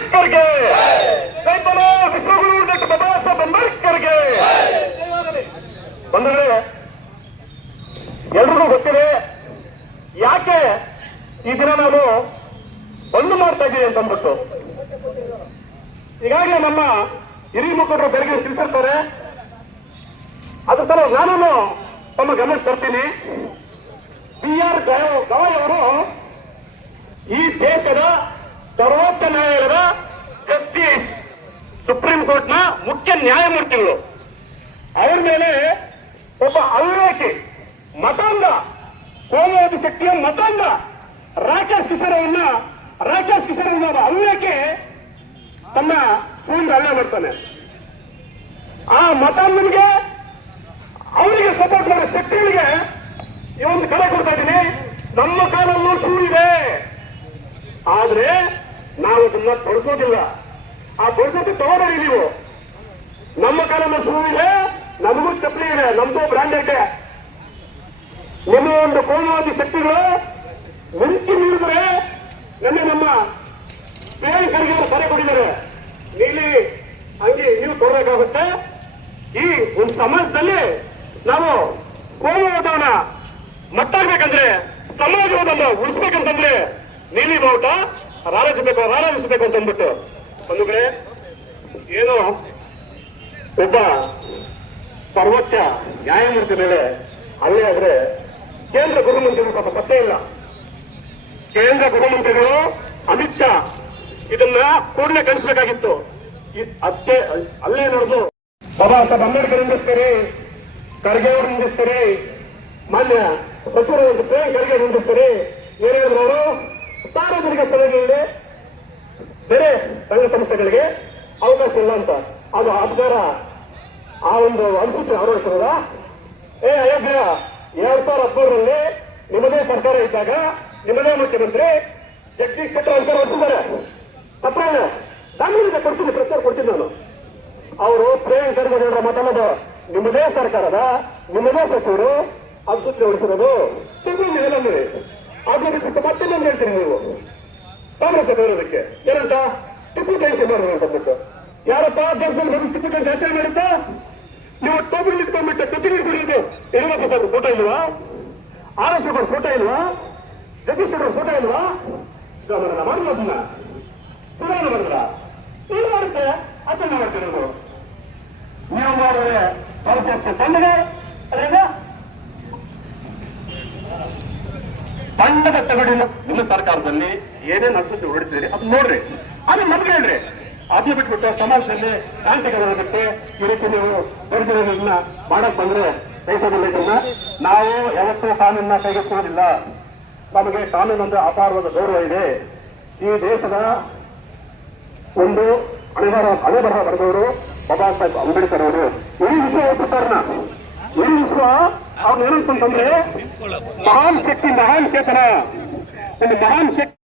ಅಂಬೇಡ್ಕರ್ಗೆ, ಜೈ ಬೋಲೋ ವಿಶ್ವಗುರು ಡಾಕ್ಟರ್ ಬಾಬಾ ಸಾಹೇಬ್ ಅಂಬೇಡ್ಕರ್ಗೆ. ಬಂಧುಗಳೇ, ಎಲ್ರಿಗೂ ಗೊತ್ತಿದೆ ಯಾಕೆ ಈ ದಿನ ನಾವು ಬಂದು ಮಾಡ್ತಾ ಇದ್ದೀವಿ ಅಂತ ಅಂದ್ಬಿಟ್ಟು. ಈಗಾಗಲೇ ನಮ್ಮ ಹಿರಿಯ ಮುಖಂಡರು ಬೆಳಗ್ಗೆ ತಿಳಿಸಿರ್ತಾರೆ. ಅದ್ರ ಸಲ ನಾನು ತಮ್ಮ ಗಮನಕ್ಕೆ ತರ್ತೀನಿ. BR ಗವಾಯಿ ಅವರು ಈ ದೇಶದ ಸರ್ವೋಚ್ಚ ನ್ಯಾಯಾಲಯದ ಜಸ್ಟಿಸ್, ಸುಪ್ರೀಂ ಕೋರ್ಟ್ನ ಮುಖ್ಯ ನ್ಯಾಯಮೂರ್ತಿಗಳು. ಅವರ ಮೇಲೆ ಒಬ್ಬ ಅವಿವೇಕಿ ಮತಾಂಧ, ಕೋಮುವಾದಿ ಶಕ್ತಿಯ ಮತಾಂಧ ರಾಕೇಶ್ ಕಿಶೋರ್ ಅವಿವೇಕಿ ತನ್ನ ಫೋನ್ ಹಲ್ಲೆ ಮಾಡ್ತಾನೆ. ಆ ಮತಾಂಧನಿಗೆ, ಅವರಿಗೆ ಸಪೋರ್ಟ್ ಮಾಡೋ ಶಕ್ತಿಗಳಿಗೆ ಈ ಒಂದು ಕರೆ ಕೊಡ್ತಾ ಇದ್ದೀನಿ. ನಮ್ಮ ಕಾಲಲ್ಲೂ ಶೂ ಇದೆ, ಆದ್ರೆ ನಾವು ಅದನ್ನ ಬಳಸೋದಿಲ್ಲ. ಆ ಬಳಸೋದು ತಗೊಂಡ್ರಿ ನೀವು. ನಮ್ಮ ಕಾಲಲ್ಲೂ ಶೂ ಇದೆ, ನಮಗೂ ಚಪ್ಪಲಿ ಇದೆ, ನಮ್ದು ಬ್ರಾಂಡೆಡ್. ನಿಮ್ಮ ಒಂದು ಕೋಮುವಾದಿ ಶಕ್ತಿಗಳು ಮಿಂಚಿ ಮೀರಿದ್ರೆ ನಮ್ಮ ಪ್ರಿಯಾಂಕರಿಗೆ ಕರೆ ಕೊಟ್ಟಿದ್ದಾರೆ. ನೀಲಿ ಅಂಗಿ ನೀವು ತೋರಬೇಕಾಗುತ್ತೆ. ಈ ಒಂದು ಸಮಾಜದಲ್ಲಿ ನಾವು ಕೋಮುವಾದವನ್ನ ಮಟ್ಟಾಗಬೇಕಂದ್ರೆ, ಸಮಾಜವಾದವನ್ನು ಉಳಿಸ್ಬೇಕಂತಂದ್ರೆ ನೀಲಿ ಬಾವುಟ ರಾರಾಜಿಸಬೇಕು ಅಂತ ಅಂದ್ಬಿಟ್ಟು. ಒಂದು ಕಡೆ ಏನೋ ಒಬ್ಬ ಸರ್ವೋಚ್ಚ ನ್ಯಾಯಮೂರ್ತಿ ಮೇಲೆ ಹಲ್ಲೆ ಆದ್ರೆ ಕೇಂದ್ರ ಗೃಹ ಮಂತ್ರಿಗಳು ಪಾಪ ಪತ್ತೆ ಇಲ್ಲ. ಕೇಂದ್ರ ಗೃಹ ಮಂತ್ರಿಗಳು ಅಮಿತ್ ಶಾ ಇದನ್ನ ಕೂಡಲೇ ಕಳಿಸಬೇಕಾಗಿತ್ತು. ಅಲ್ಲೇ ನಡೆದು ಬಾಬಾ ಸಾಹೇಬ್ ಅಂಬೇಡ್ಕರ್ ನಿಂದಿಸ್ತೀರಿ, ಖರ್ಗೆ ಅವರು ನಿಂದಿಸ್ತೀರಿ, ಮಾನ್ಯ ಸಚಿವರು ಪ್ರಿಯಾಂಕ್ ಖರ್ಗೆ ನಿಂದಿಸ್ತೀರಿ. ಏನೇಳಿದ್ರು ಅವರು, ಸಾರ್ವಜನಿಕ ಸ್ಥಳಗಳಲ್ಲಿ ಬೇರೆ ಸಂಘ ಸಂಸ್ಥೆಗಳಿಗೆ ಅವಕಾಶ ಇಲ್ಲ ಅಂತ. ಅದು ಅಧಿಕಾರ ಆ ಒಂದು ಅನುಸೂಚನೆ ಅಳವಡಿಸಿರೋದ. ಅಯೋಗ್ಯ 2013ರಲ್ಲಿ ನಿಮ್ಮದೇ ಸರ್ಕಾರ ಇದ್ದಾಗ ನಿಮ್ಮದೇ ಮುಖ್ಯಮಂತ್ರಿ ಜಗದೀಶ್ ಶೆಟ್ಟರ್ ಅಂತ ಹೊರಟಿದ್ದಾರೆ. ತಪ್ಪ ದಾಖಲೆ ಕೊಡ್ತೀನಿ, ಪ್ರಚಾರ ಕೊಡ್ತೀನಿ ನಾನು. ಅವರು ಪ್ರಿಯಾಂಕ್ ಖರ್ಗೆ ಅವರ ಮಾತಾಡೋದು ನಿಮ್ಮದೇ ಸರ್ಕಾರದ ನಿಮ್ಮದೇ ಸಚಿವರು ಅನುಸೂಚನೆ ಹೊಡಿಸಿರೋದು ತಿಳ್ಕೊಂಡ್ರಿ. ಅದ್ರ ಬಿಟ್ಟು ಮತ್ತೆ ನಾನು ಹೇಳ್ತೀನಿ, ನೀವು ಕಾಂಗ್ರೆಸ್ ಬರೋದಕ್ಕೆ ಏನಂತ ಟಿಪ್ಪು ಜಯಂತಿ ಮಾಡೋದು ಅಂತಂದ್ಬಿಟ್ಟು. ಯಾರಪ್ಪ ದೇಶದಲ್ಲಿ ಬಂದು ಟಿಪ್ಪು ಜಯಂತಿ ಆಚರಣೆ ಮಾಡುತ್ತಾ? ನೀವು ಟೋಪಿ ನಿಂತ್ಕೊಂಡ್ಬಿಟ್ಟು ಪ್ರತಿನಿಧಿ ಕುಡಿಯೋದು ಯಡಿಯೂರಪ್ಪ ಸರ್ ಫೋಟೋ ಇಲ್ವಾ? RS ಫೋಟೋ ಇಲ್ವಾ? ಜಗದೀಶ್ ಶೆಟ್ಟರ್ ಫೋಟೋ ಇಲ್ವಾ? ಮಾಡಿಲ್ಲ, ಅದನ್ನ ಚುನಾವಣೆ ಮಾಡಿದ್ರ ಏನು ಮಾಡುತ್ತೆ? ಅದನ್ನ ಮಾಡ್ತಿರೋದು ನೀವು ಮಾಡಿದ್ರೆ ಪರಿಸ್ಥಿತಿ ತಂದಿದೆ. ಅದರಿಂದ ಬಣ್ಣದ ತಗಡಿನ ನಿಮ್ಮ ಸರ್ಕಾರದಲ್ಲಿ ಏನೇನು ಅನುಸೂಚನೆ ಹೊರಡಿಸಿದ್ರಿ ಅದು ನೋಡ್ರಿ, ಅದು ನಮ್ಗೆ ಹೇಳ್ರಿ. ಅದನ್ನ ಬಿಟ್ಬಿಟ್ಟು ಸಮಾಜದಲ್ಲಿ ಕ್ರಾಂತಿಗಳನ್ನು ಬಿಟ್ಟು ಈ ರೀತಿ ನೀವು ಹೊರಗಿರೋದನ್ನ ಮಾಡಕ್ ಬಂದ್ರೆ ದೇಶದಲ್ಲಿ ಇದನ್ನ ನಾವು ಯಾವತ್ತೂ ಕಾನೂನನ್ನ ಕೈಗೆತ್ತಿರೋದಿಲ್ಲ. ನಮಗೆ ಕಾನೂನೊಂದು ಅಪಾರವಾದ ಗೌರವ ಇದೆ. ಈ ದೇಶದ ಒಂದು ಅಣೆಬರಹ ಬರೆದವರು ಬಾಬಾ ಸಾಹೇಬ್ ಅಂಬೇಡ್ಕರ್ ಅವರು. ಈ ವಿಷಯ ಒಪ್ಪುತ್ತಾರನ, ಈ ವಿಶ್ವ ಅವ್ರು ಏನಂತಂದ್ರೆ ಮಹಾನ್ ಶಕ್ತಿ, ಮಹಾನ್ ಚೇತನ, ಒಂದು ಮಹಾನ್ ಶಕ್ತಿ.